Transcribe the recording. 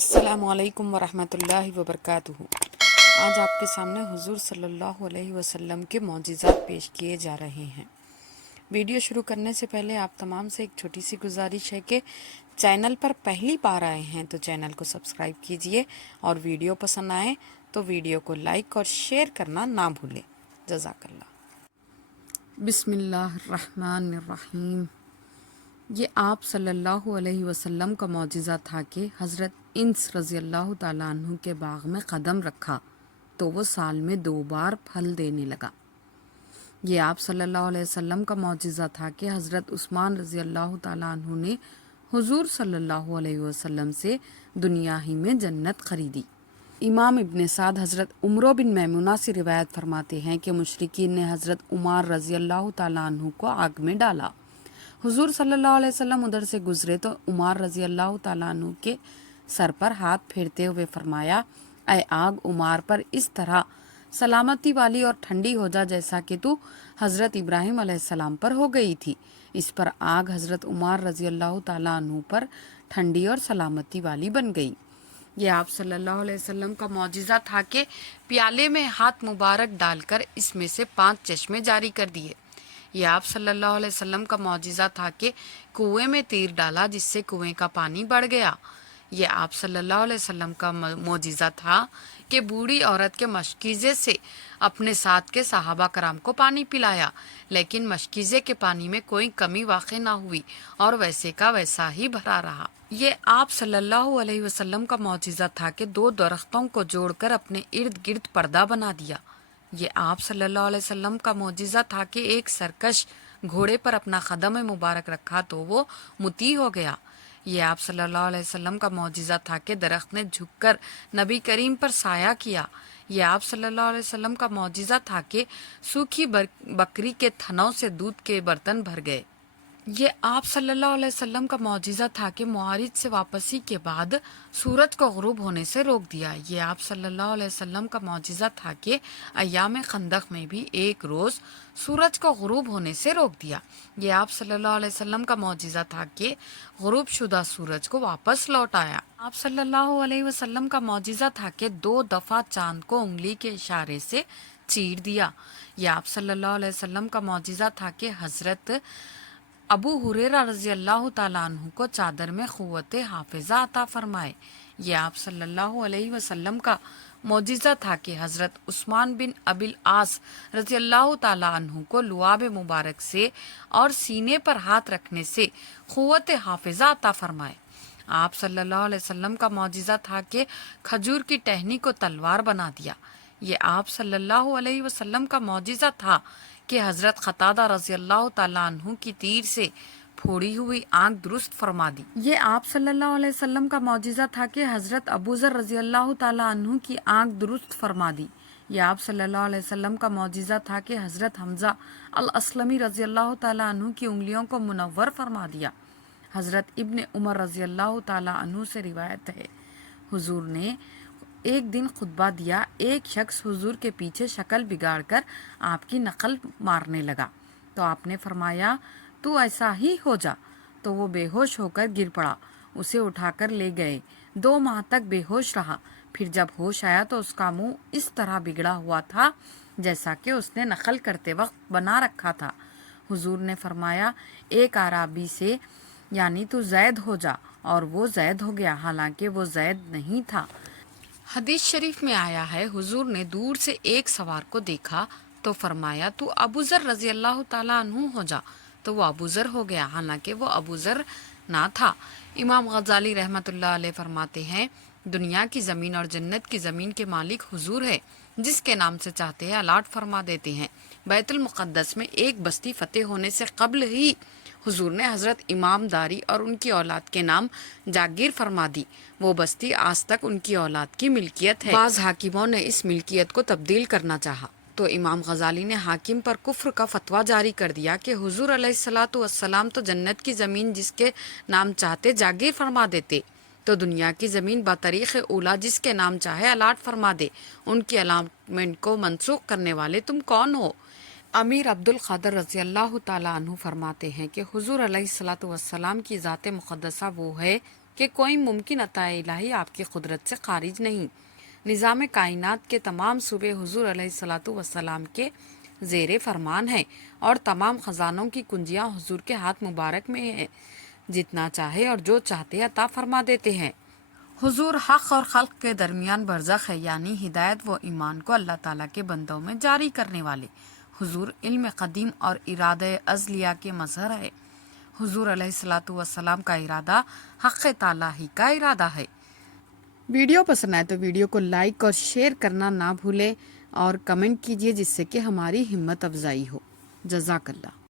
السلام علیکم ورحمۃ اللہ وبرکاتہ۔ آج آپ کے سامنے حضور صلی اللہ علیہ وسلم کے معجزات پیش کیے جا رہے ہیں۔ ویڈیو شروع کرنے سے پہلے آپ تمام سے ایک چھوٹی سی گزارش ہے کہ چینل پر پہلی بار آئے ہیں تو چینل کو سبسکرائب کیجئے، اور ویڈیو پسند آئے تو ویڈیو کو لائک اور شیئر کرنا نہ بھولیں۔ جزاک اللہ۔ بسم اللہ الرحمن الرحیم۔ یہ آپ صلی اللہ علیہ وسلم کا معجزہ تھا کہ حضرت انس رضی اللہ تعالیٰ عنہ کے باغ میں قدم رکھا تو وہ سال میں 2 بار پھل دینے لگا۔ یہ آپ صلی اللہ علیہ وسلم کا معجزہ تھا کہ حضرت عثمان رضی اللہ تعالیٰ عنہ نے حضور صلی اللہ علیہ وسلم سے دنیا ہی میں جنت خریدی۔ امام ابن سعد حضرت عمرو بن میمونہ سے روایت فرماتے ہیں کہ مشرکین نے حضرت عمار رضی اللہ تعالیٰ عنہ کو آگ میں ڈالا۔ حضور صلی اللہ علیہ وسلم ادھر سے گزرے تو عمار رضی اللہ تعالیٰ عنہ کے سر پر ہاتھ پھیرتے ہوئے فرمایا، اے آگ، عمار پر اس طرح سلامتی والی اور ٹھنڈی ہو جا جیسا کہ تو حضرت ابراہیم علیہ السلام پر ہو گئی تھی۔ اس پر آگ حضرت عمار رضی اللہ تعالیٰ عنہ پر ٹھنڈی اور سلامتی والی بن گئی۔ یہ آپ صلی اللہ علیہ وسلم کا معجزہ تھا کہ پیالے میں ہاتھ مبارک ڈال کر اس میں سے 5 چشمے جاری کر دیے۔ یہ آپ صلی اللہ علیہ وسلم کا معجزہ تھا کہ کنویں میں تیر ڈالا جس سے کنویں کا پانی بڑھ گیا۔ یہ آپ صلی اللہ علیہ وسلم کا معجزہ تھا کہ بوڑھی عورت کے مشکیزے سے اپنے ساتھ کے صحابہ کرام کو پانی پلایا، لیکن مشکیزے کے پانی میں کوئی کمی واقع نہ ہوئی اور ویسے کا ویسا ہی بھرا رہا۔ یہ آپ صلی اللہ علیہ وسلم کا معجزہ تھا کہ 2 درختوں کو جوڑ کر اپنے ارد گرد پردہ بنا دیا۔ یہ آپ صلی اللہ علیہ وسلم کا معجزہ تھا کہ ایک سرکش گھوڑے پر اپنا قدم مبارک رکھا تو وہ مطیع ہو گیا۔ یہ آپ صلی اللہ علیہ وسلم کا معجزہ تھا کہ درخت نے جھک کر نبی کریم پر سایہ کیا۔ یہ آپ صلی اللہ علیہ وسلم کا معجزہ تھا کہ سوکھی بکری کے تھنوں سے دودھ کے برتن بھر گئے۔ یہ آپ صلی اللہ علیہ وسلم کا معجزہ تھا کہ معارج سے واپسی کے بعد سورج کو غروب ہونے سے روک دیا۔ یہ آپ صلی اللہ علیہ وسلم کا معجزہ تھا کہ ایام خندق میں بھی ایک روز سورج کو غروب ہونے سے روک دیا۔ یہ آپ صلی اللہ علیہ وسلم کا معجزہ تھا کہ غروب شدہ سورج کو واپس لوٹایا۔ آپ صلی اللہ علیہ وسلم کا معجزہ تھا کہ 2 دفعہ چاند کو انگلی کے اشارے سے چیر دیا۔ یہ آپ صلی اللہ علیہ وسلم کا معجزہ تھا کہ حضرت ابو ہریرہ رضی اللہ تعالیٰ عنہ کو چادر میں قوت حافظہ عطا فرمائے۔ یہ آپ صلی اللہ علیہ وسلم کا معجزہ تھا کہ حضرت عثمان بن ابی العاص رضی اللہ تعالیٰ عنہ کو لعاب مبارک سے اور سینے پر ہاتھ رکھنے سے قوت حافظہ عطا فرمائے۔ آپ صلی اللہ علیہ وسلم کا معجزہ تھا کہ کھجور کی ٹہنی کو تلوار بنا دیا۔ یہ آپ صلی اللہ علیہ وسلم کا معجزہ تھا کہ حضرت قتادہ رضی اللہ تعالیٰ عنہ کی تیر سے پھوڑی ہوئی آنکھ درست فرما دی۔ یہ آپ صلی اللہ علیہ وسلم کا معجزہ تھا کہ حضرت ابوذر رضی اللہ تعالیٰ عنہ کی آنکھ درست فرما دی۔ یہ آپ صلی اللہ علیہ وسلم کا معجزہ تھا کہ حضرت حمزہ الاسلمی رضی اللہ تعالیٰ عنہ کی انگلیوں کو منور فرما دیا۔ حضرت ابن عمر رضی اللہ تعالیٰ عنہ سے روایت ہے، حضور نے ایک دن خطبہ دیا، ایک شخص حضور کے پیچھے شکل بگاڑ کر آپ کی نقل مارنے لگا تو آپ نے فرمایا، تو ایسا ہی ہو جا۔ تو وہ بے ہوش ہو کر گر پڑا، اسے اٹھا کر لے گئے، 2 ماہ تک بے ہوش رہا۔ پھر جب ہوش آیا تو اس کا منہ اس طرح بگڑا ہوا تھا جیسا کہ اس نے نقل کرتے وقت بنا رکھا تھا۔ حضور نے فرمایا، ایک اعرابی سے یعنی تو زید ہو جا، اور وہ زید ہو گیا، حالانکہ وہ زید نہیں تھا۔ حدیث شریف میں آیا ہے، حضور نے دور سے ایک سوار کو دیکھا تو فرمایا، تو ابوذر رضی اللہ تعالیٰ عنہ ہو جا، تو وہ ابوذر ہو گیا، حالانکہ وہ ابوذر نہ تھا۔ امام غزالی رحمۃ اللہ علیہ فرماتے ہیں، دنیا کی زمین اور جنت کی زمین کے مالک حضور ہے، جس کے نام سے چاہتے ہیں الاٹ فرما دیتے ہیں۔ بیت المقدس میں ایک بستی فتح ہونے سے قبل ہی حضور نے حضرت امام داری اور ان کی اولاد کے نام جاگیر فرما دی۔ وہ بستی آج تک ان کی اولاد کی ملکیت ہے۔ بعض حاکموں نے اس ملکیت کو تبدیل کرنا چاہا تو امام غزالی نے حاکم پر کفر کا فتویٰ جاری کر دیا کہ حضور علیہ الصلاۃ والسلام تو جنت کی زمین جس کے نام چاہتے جاگیر فرما دیتے، تو دنیا کی زمین بطریق اولا جس کے نام چاہے الاٹ فرما دے۔ ان کی الاٹمنٹ کو منسوخ کرنے والے تم کون ہو؟ امیر عبد القادر رضی اللہ تعالیٰ عنہ فرماتے ہیں کہ حضور علیہ الصلاۃ والسلام کی ذات مقدسہ وہ ہے کہ کوئی ممکن عطا الہی آپ کی قدرت سے خارج نہیں۔ نظام کائنات کے تمام صوبے حضور علیہ الصلاۃ والسلام کے زیر فرمان ہیں اور تمام خزانوں کی کنجیاں حضور کے ہاتھ مبارک میں ہیں۔ جتنا چاہے اور جو چاہتے عطا فرما دیتے ہیں۔ حضور حق اور خلق کے درمیان برزخ ہے، یعنی ہدایت و ایمان کو اللہ تعالیٰ کے بندوں میں جاری کرنے والے۔ حضور علم قدیم اور ارادہ ازلیہ کے مظہر ہے۔ حضور علیہ الصلاۃ والسلام کا ارادہ حق تعالیٰ ہی کا ارادہ ہے۔ ویڈیو پسند آئے تو ویڈیو کو لائک اور شیئر کرنا نہ بھولیں اور کمنٹ کیجیے جس سے کہ ہماری ہمت افزائی ہو۔ جزاک اللہ۔